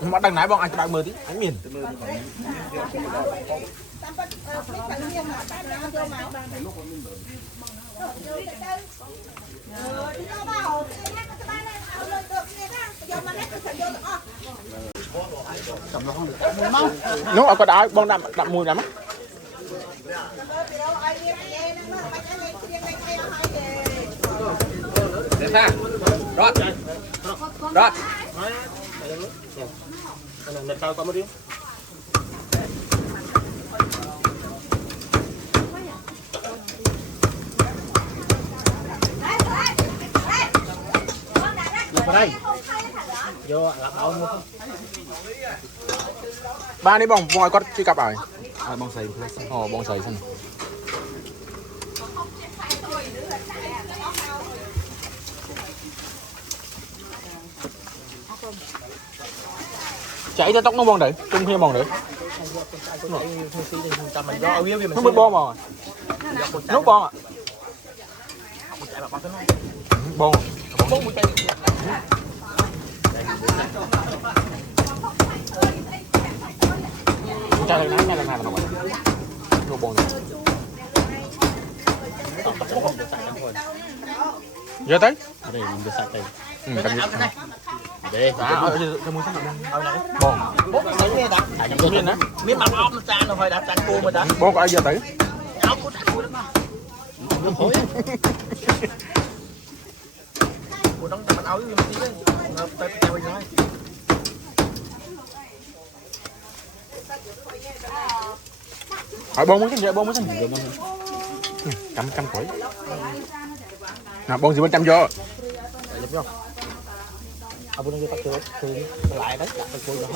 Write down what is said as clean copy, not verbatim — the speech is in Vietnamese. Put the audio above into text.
Mà đằng nãy bọn anh đang mơ tí anh miền nó có đá bông đậm mùi lắm á rót rót nè tao có một điếu vào đây vô làm đâu mua không ba đi bông voi có truy cập rồi bông xì bông xì xong chạy cho tóc nó bông đấy chung thêm bông đấy nó mới bông mà nó bông à bông chạy lên này là nó bông giờ tới đây mình được sạch đây đây bông miếng mắm ốm chan rồi đã chan cua rồi đã bông có ai giờ tới nó mình áo với tí đấy tay tay rồi bông mới cái bông mới cái trăm tuổi nào bông gì bên trăm vô abang dia pakai tu lại đấy, tak pakai dah.